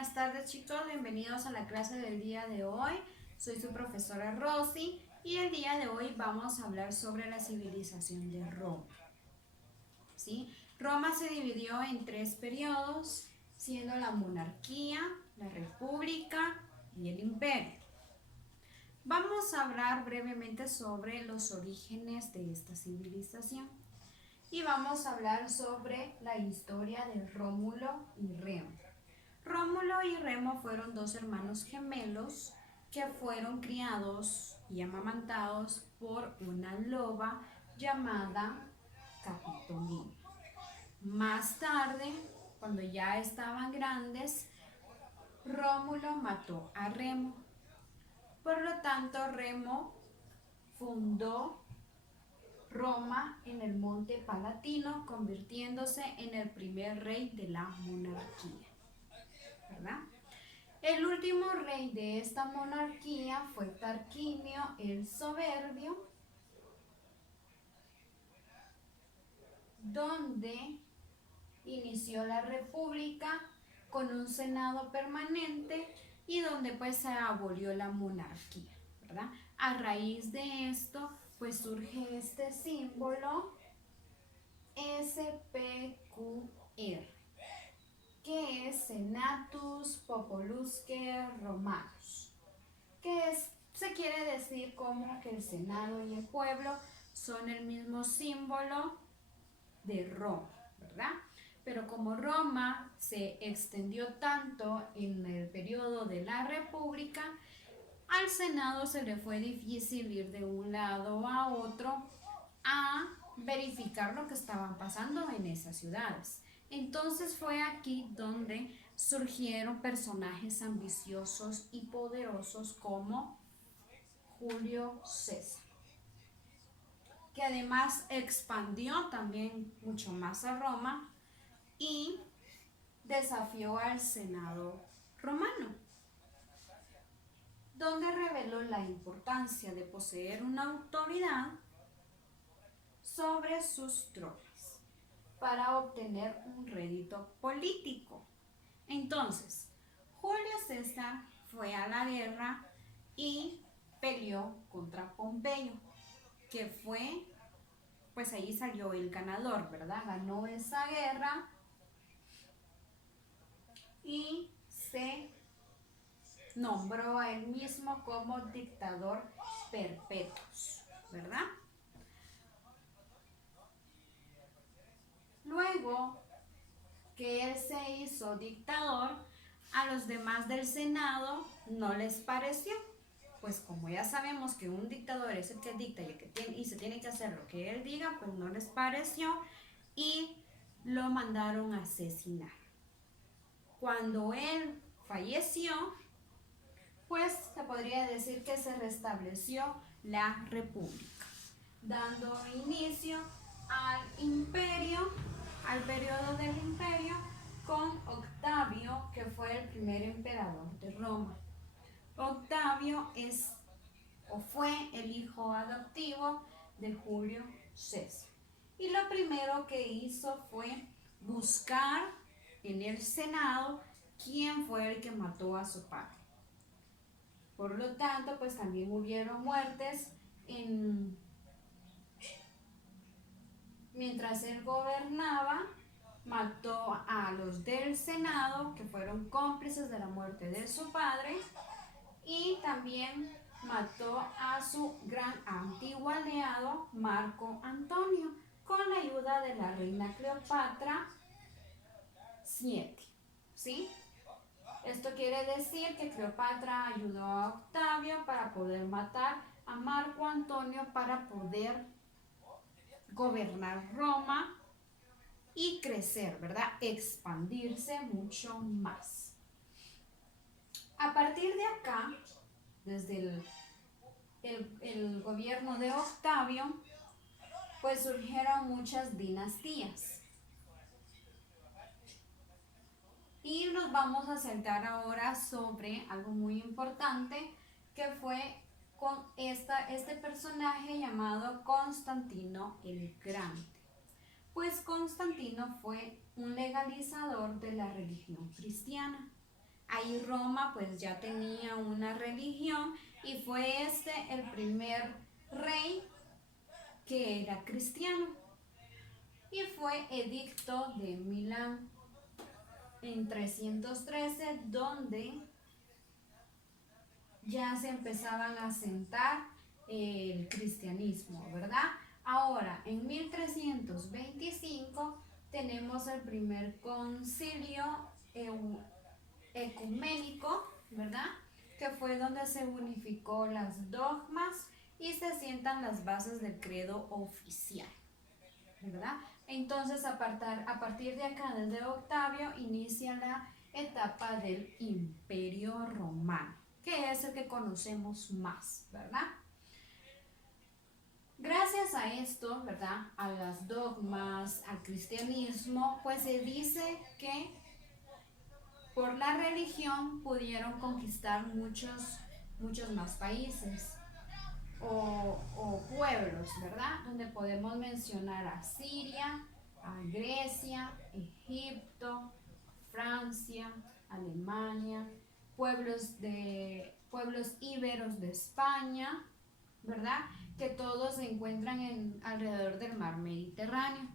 buenas tardes chicos, bienvenidos a la clase del día de hoy. Soy su profesora Rosy y el día de hoy vamos a hablar sobre la civilización de Roma. ¿Sí? Roma se dividió en tres periodos, siendo la monarquía, la república y el imperio. Vamos a hablar brevemente sobre los orígenes de esta civilización y vamos a hablar sobre la historia de Rómulo y Remo. Rómulo y Remo fueron dos hermanos gemelos que fueron criados y amamantados por una loba llamada Capitolina. Más tarde, cuando ya estaban grandes, Rómulo mató a Remo. Por lo tanto, Remo fundó Roma en el Monte Palatino, convirtiéndose en el primer rey de la monarquía, ¿verdad? El último rey de esta monarquía fue Tarquinio el Soberbio, donde inició la república con un senado permanente y donde pues se abolió la monarquía, ¿verdad? A raíz de esto pues surge este símbolo SPQR, que es Senatus Populusque Romanus, se quiere decir como que el Senado y el pueblo son el mismo símbolo de Roma, ¿verdad? Pero como Roma se extendió tanto en el periodo de la República, al Senado se le fue difícil ir de un lado a otro a verificar lo que estaban pasando en esas ciudades. Entonces fue aquí donde surgieron personajes ambiciosos y poderosos como Julio César, que además expandió también mucho más a Roma y desafió al Senado romano, donde reveló la importancia de poseer una autoridad sobre sus tropas para obtener un rédito político. Entonces, Julio César fue a la guerra y peleó contra Pompeyo, que fue, pues ahí salió el ganador, ¿verdad? Ganó esa guerra y se nombró a él mismo como dictador perpetuus, ¿verdad? Luego que él se hizo dictador, a los demás del Senado no les pareció. Pues como ya sabemos que un dictador es el que dicta y se tiene que hacer lo que él diga, pues no les pareció y lo mandaron a asesinar. Cuando él falleció, pues se podría decir que se restableció la república, dando inicio al imperio, al periodo del imperio, con Octavio, que fue el primer emperador de Roma. Octavio fue el hijo adoptivo de Julio César. Y lo primero que hizo fue buscar en el Senado quién fue el que mató a su padre. Por lo tanto, pues también hubieron muertes mientras él gobernaba. Mató a los del Senado, que fueron cómplices de la muerte de su padre, y también mató a su gran antiguo aliado Marco Antonio con la ayuda de la reina Cleopatra VII, ¿sí? Esto quiere decir que Cleopatra ayudó a Octavio para poder matar a Marco Antonio para poder gobernar Roma y crecer, ¿verdad? Expandirse mucho más. A partir de acá, desde el gobierno de Octavio, pues surgieron muchas dinastías. Y nos vamos a centrar ahora sobre algo muy importante que fue con este personaje llamado Constantino el Grande. Pues Constantino fue un legalizador de la religión cristiana. Ahí Roma pues ya tenía una religión y fue este el primer rey que era cristiano. Y fue Edicto de Milán en 313, donde ya se empezaban a asentar el cristianismo, ¿verdad? Ahora, en 1325 tenemos el primer concilio ecuménico, ¿verdad? Que fue donde se unificó las dogmas y se sientan las bases del credo oficial, ¿verdad? Entonces, a partir de acá, desde Octavio, inicia la etapa del Imperio Romano, que es el que conocemos más, ¿verdad? Gracias a esto, ¿verdad? A las dogmas, al cristianismo, pues se dice que por la religión pudieron conquistar muchos más países o pueblos, ¿verdad? Donde podemos mencionar a Siria, a Grecia, Egipto, Francia, Alemania, pueblos íberos de España, ¿verdad? Que todos se encuentran alrededor del mar Mediterráneo.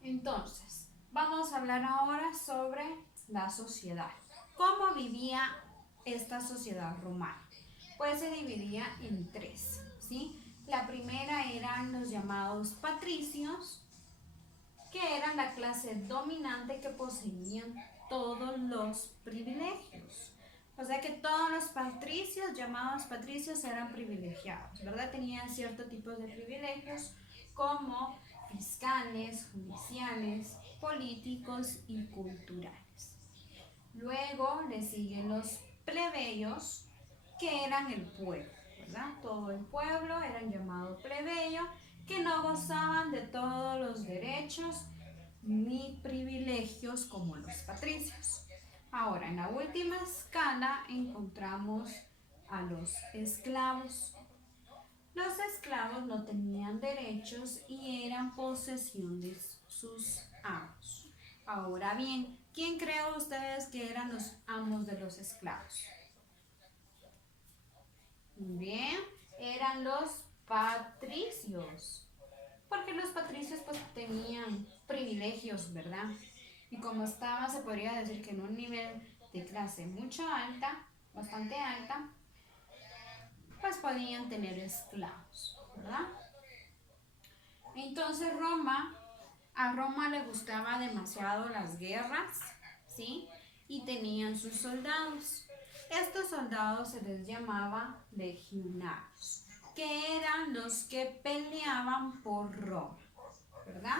Entonces, vamos a hablar ahora sobre la sociedad. ¿Cómo vivía esta sociedad romana? Pues se dividía en tres, ¿sí? La primera eran los llamados patricios, que eran la clase dominante que poseían todos los privilegios. O sea que todos los patricios, llamados patricios, eran privilegiados, ¿verdad? Tenían cierto tipo de privilegios como fiscales, judiciales, políticos y culturales. Luego le siguen los plebeyos, que eran el pueblo, ¿verdad? Todo el pueblo eran llamados plebeyos, que no gozaban de todos los derechos ni privilegios como los patricios. Ahora, en la última escala encontramos a los esclavos. Los esclavos no tenían derechos y eran posesión de sus amos. Ahora bien, ¿quién creen ustedes que eran los amos de los esclavos? Bien, eran los patricios. Porque los patricios pues tenían privilegios, ¿verdad? Y como estaba, se podría decir que en un nivel de clase mucho alta, bastante alta, pues podían tener esclavos, ¿verdad? Entonces a Roma le gustaba demasiado las guerras, ¿sí? Y tenían sus soldados. Estos soldados se les llamaba legionarios, que eran los que peleaban por Roma, ¿verdad?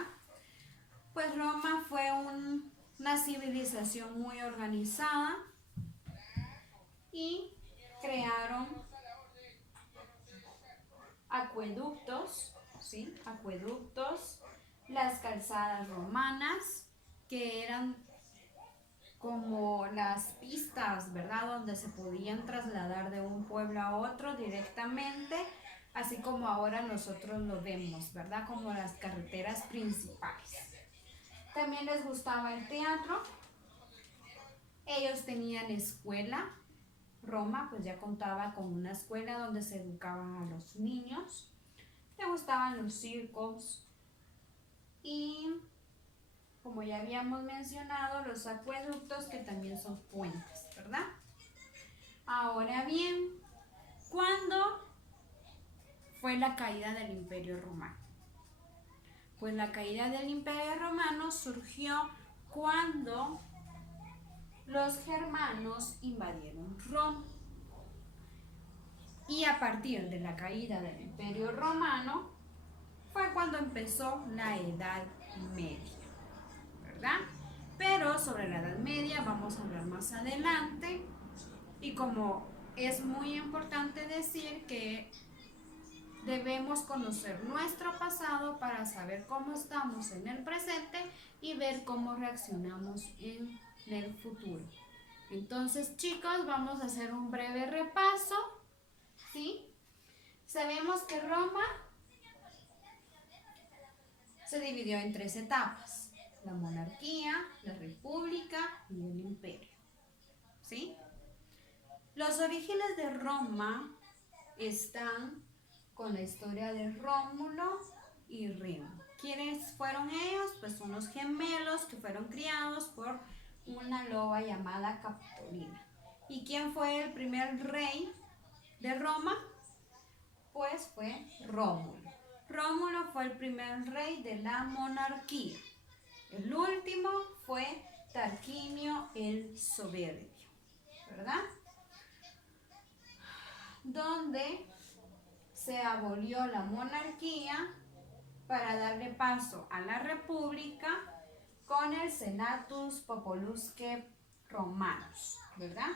Pues Roma fue una civilización muy organizada y crearon acueductos, ¿sí? Acueductos, las calzadas romanas, que eran como las pistas, ¿verdad? Donde se podían trasladar de un pueblo a otro directamente, así como ahora nosotros lo vemos, ¿verdad? Como las carreteras principales. También les gustaba el teatro. Ellos tenían escuela. Roma pues ya contaba con una escuela donde se educaban a los niños. Le gustaban los circos y, como ya habíamos mencionado, los acueductos, que también son puentes, ¿verdad? Ahora bien, ¿cuándo fue la caída del Imperio Romano? Pues la caída del Imperio Romano surgió cuando los germanos invadieron Roma. Y a partir de la caída del Imperio Romano fue cuando empezó la Edad Media, ¿verdad? Pero sobre la Edad Media vamos a hablar más adelante. Y como es muy importante decir que debemos conocer nuestro pasado para saber cómo estamos en el presente y ver cómo reaccionamos en el futuro. Entonces, chicos, vamos a hacer un breve repaso, ¿sí? Sabemos que Roma se dividió en 3 etapas. la monarquía, la república y el imperio. ¿Sí? Los orígenes de Roma están con la historia de Rómulo y Remo. ¿Quiénes fueron ellos? Pues son los gemelos que fueron criados por una loba llamada Capitolina. ¿Y quién fue el primer rey de Roma? Pues fue Rómulo. Rómulo fue el primer rey de la monarquía. El último fue Tarquinio el Soberbio, ¿verdad? Donde se abolió la monarquía para darle paso a la república con el Senatus Populusque Romanus, ¿verdad?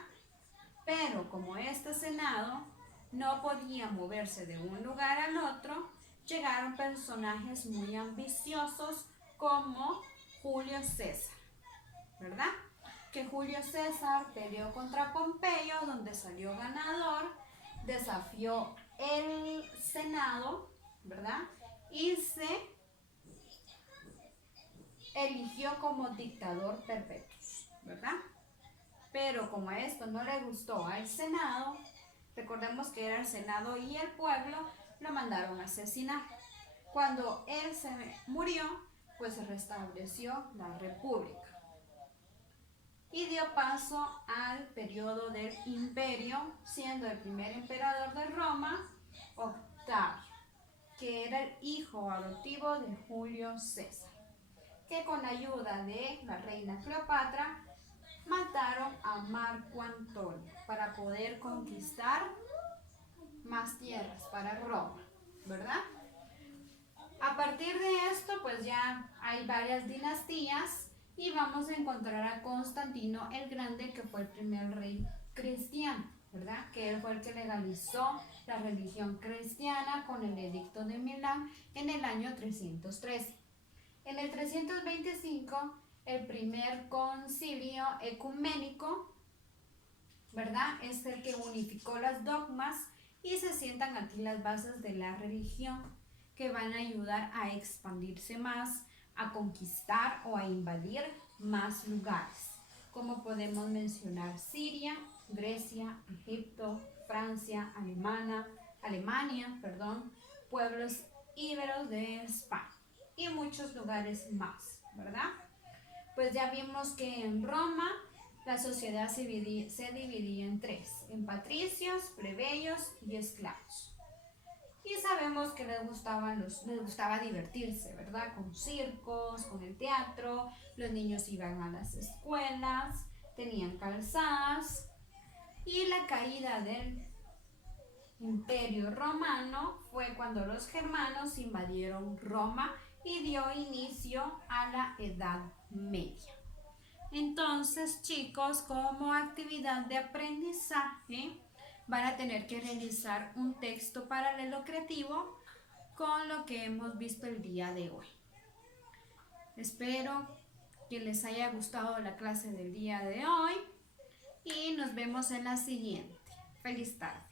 Pero como este senado no podía moverse de un lugar al otro, llegaron personajes muy ambiciosos como Julio César, ¿verdad? Que Julio César peleó contra Pompeyo, donde salió ganador, desafió el Senado, ¿verdad? Y se eligió como dictador perpetuo, ¿verdad? Pero como esto no le gustó al Senado, recordemos que era el Senado y el pueblo, lo mandaron a asesinar. Cuando él se murió, pues se restableció la república y dio paso al periodo del imperio, siendo el primer emperador de Roma, Octavio, que era el hijo adoptivo de Julio César, que con la ayuda de la reina Cleopatra mataron a Marco Antonio para poder conquistar más tierras para Roma, ¿verdad? A partir de esto, pues ya hay varias dinastías y vamos a encontrar a Constantino el Grande, que fue el primer rey cristiano, ¿verdad? Que él fue el que legalizó la religión cristiana con el Edicto de Milán en el año 313. En el 325, el primer concilio ecuménico, ¿verdad? Es el que unificó las dogmas y se sientan aquí las bases de la religión que van a ayudar a expandirse más, a conquistar o a invadir más lugares, como podemos mencionar Siria, Grecia, Egipto, Francia, Alemania, pueblos íberos de España y muchos lugares más, ¿verdad? Pues ya vimos que en Roma la sociedad se dividía en tres, en patricios, plebeyos y esclavos. Y sabemos que les gustaba divertirse, ¿verdad? Con circos, con el teatro, los niños iban a las escuelas, tenían calzadas, y la caída del Imperio Romano fue cuando los germanos invadieron Roma y dio inicio a la Edad Media. Entonces, chicos, como actividad de aprendizaje, van a tener que realizar un texto paralelo creativo con lo que hemos visto el día de hoy. Espero que les haya gustado la clase del día de hoy y nos vemos en la siguiente. Feliz tarde.